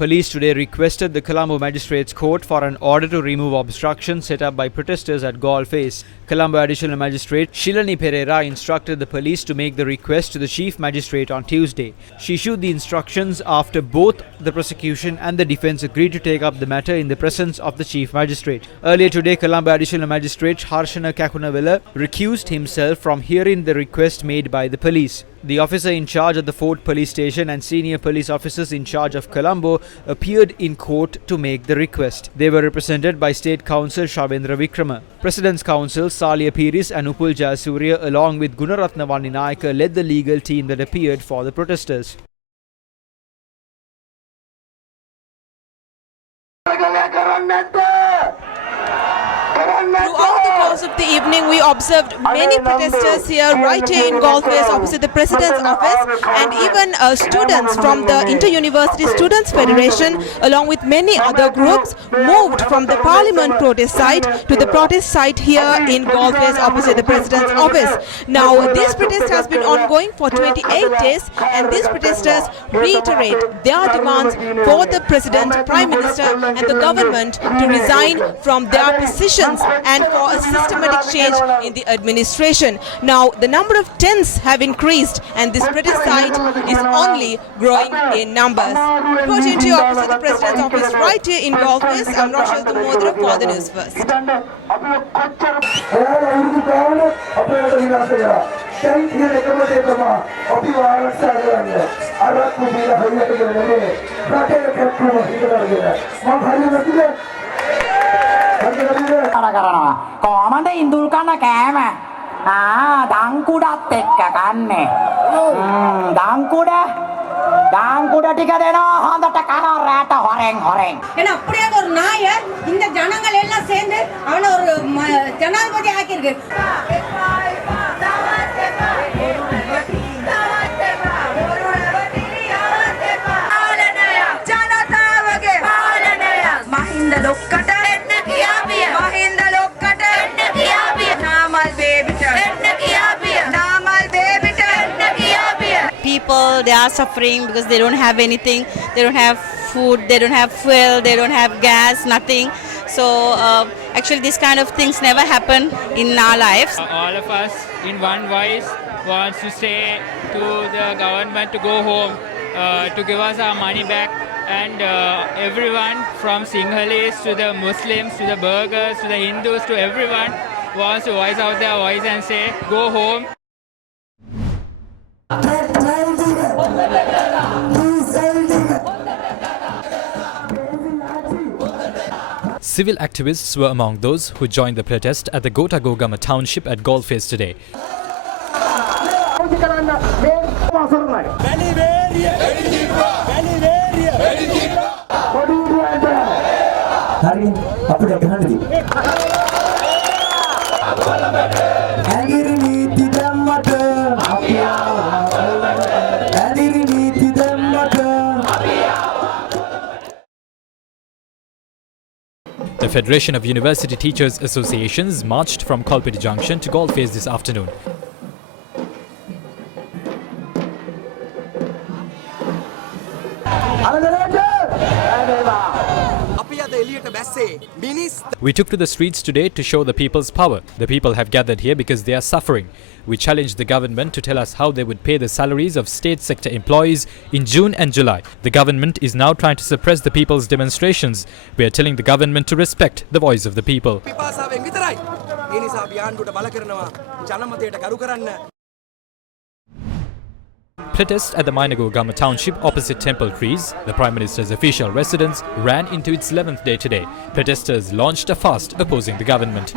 Police today requested the Colombo Magistrates Court for an order to remove obstructions set up by protesters at Galle Face. Colombo Additional Magistrate Shilani Pereira instructed the police to make the request to the Chief Magistrate on Tuesday. She issued the instructions after both the prosecution and the defence agreed to take up the matter in the presence of the Chief Magistrate. Earlier today, Colombo Additional Magistrate Harshana Kakunawala recused himself from hearing the request made by the police. The officer in charge at the Fort Police Station and senior police officers in charge of Colombo appeared in court to make the request. They were represented by State Counsel Shavendra Vikrama. President's Counsel Salia Piris and Upul Jayasuriya along with Gunaratna Vaninayaka led the legal team that appeared for the protesters. Throughout the course of the evening, we observed many protesters here, right here in Galle Face, opposite the President's office, and even students from the Inter-University Students' Federation, along with many other groups, moved from the Parliament protest site to the protest site here in Galle Face, opposite the President's office. Now, this protest has been ongoing for 28 days, and these protesters reiterate their demands for the President, Prime Minister, and the government to resign from their positions and for a systematic change in the administration. Now, the number of tents have increased and this protest site is only growing in numbers. Reporting to you opposite the President's office right here in Galle Face, I'm Rochelle Modra for the News First. කොහමද ඉඳුල් කන කෑම දංකුඩත් එක්ක කන්නේ දංකුඩ ටික දෙනවා හොඳට කනවා රැට හොරෙන් ஏன்னா அப்படியே ஒரு நாய இந்த ஜனங்கள் எல்லாம் சேர்ந்து அவன ஒரு ஜனாதிபதி ஆக்கிருக்கு ஜனதாவගේ පාලනය මහින්ද ලොක්කට එන්න කියාපිය මහින්ද ලොක්කට එන්න කියාපිය නාමල් බේබිට එන්න කියාපිය නාමල් බේබිට එන්න කියාපිය. People, they are suffering because they don't have anything, they don't have food, they don't have fuel, they don't have gas, nothing. So actually this kind of things never happen in our lives. All of us in one voice wants to say to the government to go home, to give us our money back, and everyone from Sinhalese to the Muslims to the Burghers to the Hindus to everyone wants to voice out their voice and say go home. Civil activists were among those who joined the protest at the GotaGoGama township at Galle Face today. The Federation of University Teachers Associations marched from Kolpiti Junction to Galle Face this afternoon. We took to the streets today to show the people's power. The people have gathered here because they are suffering. We challenged the government to tell us how they would pay the salaries of state sector employees in June and July. The government is now trying to suppress the people's demonstrations. We are telling the government to respect the voice of the people. Protest at the GotaGoGama township opposite Temple Trees, the Prime Minister's official residence, ran into its 11th day today. Protesters launched a fast opposing the government.